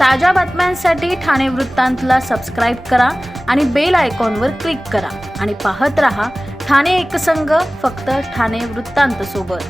ताज्या बातम्यांसाठी ठाणे वृत्तांतला सबस्क्राईब करा आणि बेल आयकॉनवर क्लिक करा. आणि पाहत रहा ठाणे एकसंघ फक्त ठाणे वृत्तांत सोबत.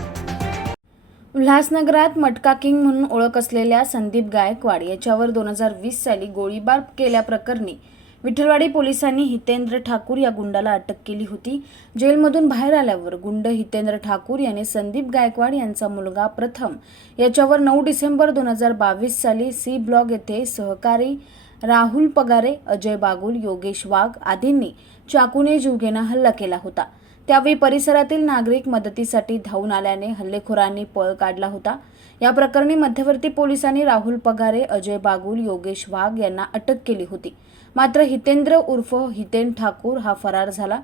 उल्हासनगरात मटका किंग म्हणून ओळख असलेल्या संदीप गायकवाड याच्यावर दोन हजार वीस साली गोळीबार केल्याप्रकरणी विठ्ठलवाडी पोलिसांनी हितेंद्र ठाकूर या गुंडाला अटक केली होती. जेलमधून बाहेर आल्यावर गुंड हितेंद्र ठाकूर याने संदीप गायकवाड यांचा मुलगा प्रथम. याच्यावर नऊ डिसेंबर दोन हजार बावीस साली सी ब्लॉक येथे सहकारी राहुल पगारे अजय बागुल योगेश वाघ आदींनी चाकूने जीवघेणा हल्ला केला होता. त्यावेळी परिसरातील नागरिक मदतीसाठी धावून आल्याने हल्लेखोरांनी पळ काढला होता. या प्रकरणी मध्यवर्ती पोलिसांनी राहुल पगारे अजय बागुल योगेश वाघ यांना अटक केली होती. मात्र हितेंद्र उर्फ हितेन ठाकूर हा फरार झाला.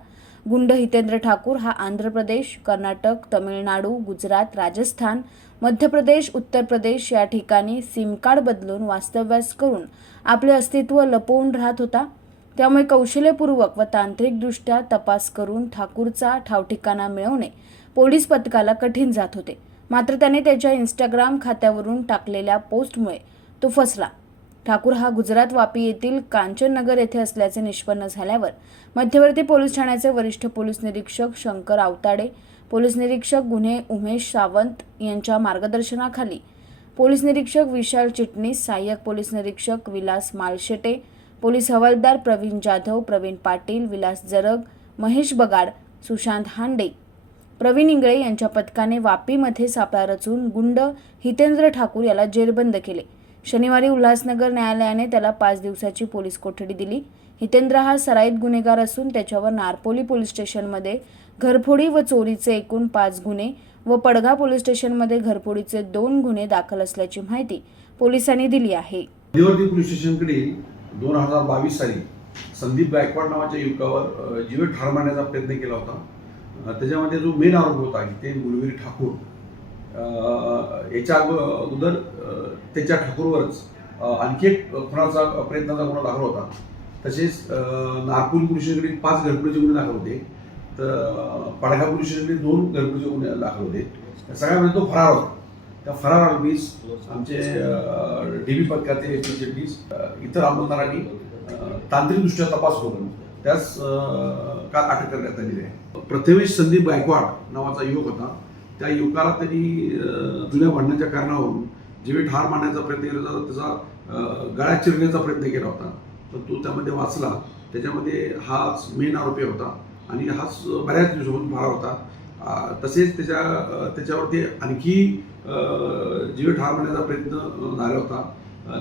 गुंड हितेंद्र ठाकूर हा आंध्र प्रदेश कर्नाटक तमिळनाडू गुजरात राजस्थान मध्य प्रदेश उत्तर प्रदेश या ठिकाणी सिमकार्ड बदलून वास्तव्यास करून आपले अस्तित्व लपवून राहत होता. त्यामुळे कौशल्यपूर्वक व तांत्रिकदृष्ट्या तपास करून ठाकूरचा ठावठिकाणा मिळवणे पोलीस पथकाला कठीण जात होते. मात्र त्याने त्याच्या इंस्टाग्राम खात्यावरून टाकलेल्या पोस्टमुळे तो फसला. ठाकूर हा गुजरात वापी येथील कांचननगर येथे असल्याचे निष्पन्न झाल्यावर मध्यवर्ती पोलीस ठाण्याचे वरिष्ठ पोलीस निरीक्षक शंकर आवताडे पोलीस निरीक्षक गुन्हे उमेश सावंत यांच्या मार्गदर्शनाखाली पोलीस निरीक्षक विशाल चिटणीस सहाय्यक पोलीस निरीक्षक विलास मालशेटे पोलीस हवालदार प्रवीण जाधव प्रवीण पाटील विलास जरग महेश बगाड सुशांत हांडे. प्रवीण इंगळे यांच्या पथकाने वापीमध्ये सापळा रचून गुंड हितेंद्र ठाकूर याला जेरबंद केले. शनिवारी उल्हासनगर न्यायालयाने त्याला पाच दिवसाची पोलीस कोठडी दिली. हितेंद्र हा सराईत गुन्हेगार असून त्याच्यावर नारपोली पोलीस स्टेशनमध्ये घरफोडी व चोरीचे एकूण पाच गुन्हे व पडघा पोलीस स्टेशनमध्ये घरफोडीचे दोन गुन्हे दाखल असल्याची माहिती पोलिसांनी दिली आहे. पोलीस स्टेशनकडे दोन हजार बावीस साली संदीप गायकवाड नावाच्या युवकावर जीवे ठार मारण्याचा प्रयत्न केला होता. त्याच्यामध्ये जो मेन आरोप होता की ते मुलवीर ठाकूर याच्या अगोदर त्याच्या ठाकूरवरच आणखी एक खुनाचा प्रयत्नाचा गुन्हा दाखल होता. तसेच नागपूर पोलीस स्टेशनकडे पाच घरपुरीचे गुन्हे दाखल होते. तर पाडघा पोलीस स्टेशनकडे दोन घरपुरीचे गुन्हे दाखल होते. सगळ्यामध्ये तो फरार होता. त्या फरार आरोपीस आमचे डी बी पथकाचे एस चिटणीस इतर आमदारांनी तांत्रिकदृष्ट्या तपास करून त्यास काल अटक करण्यात आलेली आहे प्रथमेश संदीप गायकवाड नावाचा युवक होता. त्या युवकाला त्यांनी जुन्या भांडण्याच्या कारणावरून जीवे ठार मारण्याचा प्रयत्न केला होता. त्याचा गळ्यात गळा चिरण्याचा प्रयत्न केला होता. पण तो त्यामध्ये वाचला. त्याच्यामध्ये हाच मेन आरोपी होता आणि हाच बऱ्याच दिवसापासून फरार होता. तसेच त्याच्या त्याच्यावरती आणखी जीव जीवे ठार मारण्याचा प्रयत्न झाला होता.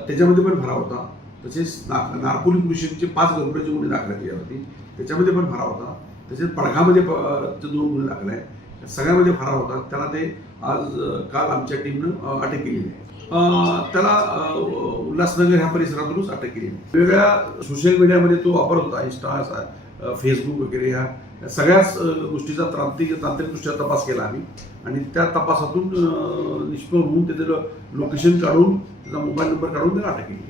त्याच्यामध्ये पण भराव होता. तसेच ना नारपोली पोलीस पाच गडबडीचे गुन्हे दाखल आहेत त्याच्यावरती त्याच्यामध्ये पण भराव होता. तसेच पडघामध्ये प- दोन गुन्हे दाखल आहे सगळ्यामध्ये फरार होता. त्याला ते आज काल आमच्या टीमनं अटक केलेली आहे. त्याला उल्हासनगर ह्या परिसरातूनच अटक केली आहे. वेगवेगळ्या सोशल मीडियामध्ये तो वापरत होता. इंस्टा फेसबुक वगैरे ह्या या सगळ्याच गोष्टीचा तांत्रिक तांत्रिकदृष्ट्या तपास केला आम्ही. आणि त्या तपासातून निष्फळ निष्पन्न होऊन त्याचं लोकेशन काढून त्याचा मोबाईल नंबर काढून त्याला अटक केली.